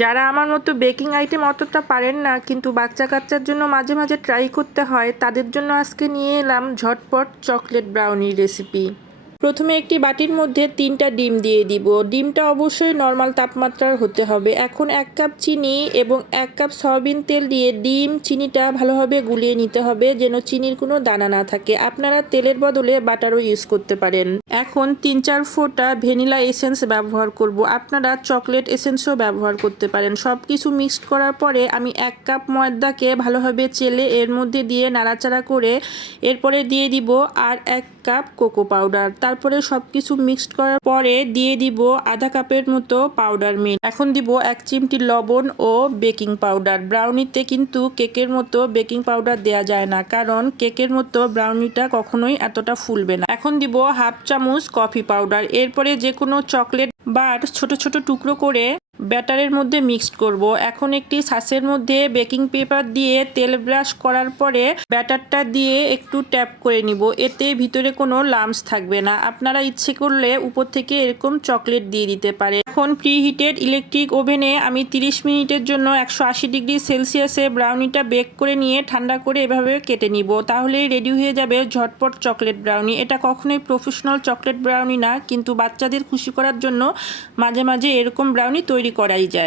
যারা আমার মতো বেকিং আইটেম অতটা পারেন না, কিন্তু বাচ্চা কাচ্চার জন্য মাঝে মাঝে ট্রাই করতে হয়, তাদের জন্য আজকে নিয়ে এলাম ঝটপট চকলেট ব্রাউনি রেসিপি প্রথমে একটি বাটির মধ্যে তিনটা ডিম দিয়ে দিব। ডিমটা অবশ্যই নর্মাল তাপমাত্রার হতে হবে। এখন এক কাপ চিনি এবং এক কাপ সয়াবিন তেল দিয়ে ডিম চিনিটা ভালোভাবে গুলিয়ে নিতে হবে, যেন চিনির কোনো দানা না থাকে। আপনারা তেলের বদলে বাটারও ইউজ করতে পারেন। এখন তিন চার ফোঁটা ভ্যানিলা এসেন্স ব্যবহার করব। আপনারা চকলেট এসেন্সও ব্যবহার করতে পারেন। সব কিছু মিক্সড করার পরে আমি এক কাপ ময়দাকে ভালোভাবে চেলে এর মধ্যে দিয়ে নাড়াচাড়া করে এরপরে দিয়ে দিব আর এক কাপ কোকো পাউডার। তারপরে সব কিছু মিক্সড করার পরে দিয়ে দিব আধা কাপের মতো পাউডার মিল্ক এখন দিব এক চিমটি লবণ ও বেকিং পাউডার। ব্রাউনিতে কিন্তু কেকের মতো বেকিং পাউডার দেওয়া যায় না, কারণ কেকের মতো ব্রাউনিটা কখনোই এতটা ফুলবে না। এখন দিব হাফ চামচ কফি পাউডার এরপরে যে কোনো চকলেট বার ছোট ছোট টুকরো করে ব্যাটারের মধ্যে মিক্সড করব। এখন একটি সাসের মধ্যে বেকিং পেপার দিয়ে তেল ব্রাশ করার পরে ব্যাটারটা দিয়ে একটু ট্যাপ করে নিব। এতে ভিতরে কোনো লামস থাকবে না। আপনারা ইচ্ছে করলে উপর থেকে এরকম চকলেট দিয়ে দিতে পারে এখন প্রি হিটেড ইলেকট্রিক ওভেনে আমি 30 মিনিটের জন্য একশো আশি ডিগ্রি সেলসিয়াসে ব্রাউনিটা বেক করে নিয়ে ঠান্ডা করে এভাবে কেটে নিব। তাহলেই রেডি হয়ে যাবে ঝটপট চকলেট ব্রাউনি। এটা কখনোই প্রফেশনাল চকলেট ব্রাউনি না, কিন্তু বাচ্চাদের খুশি করার জন্য মাঝে মাঝে এরকম ব্রাউনি তৈরি করাই যায়।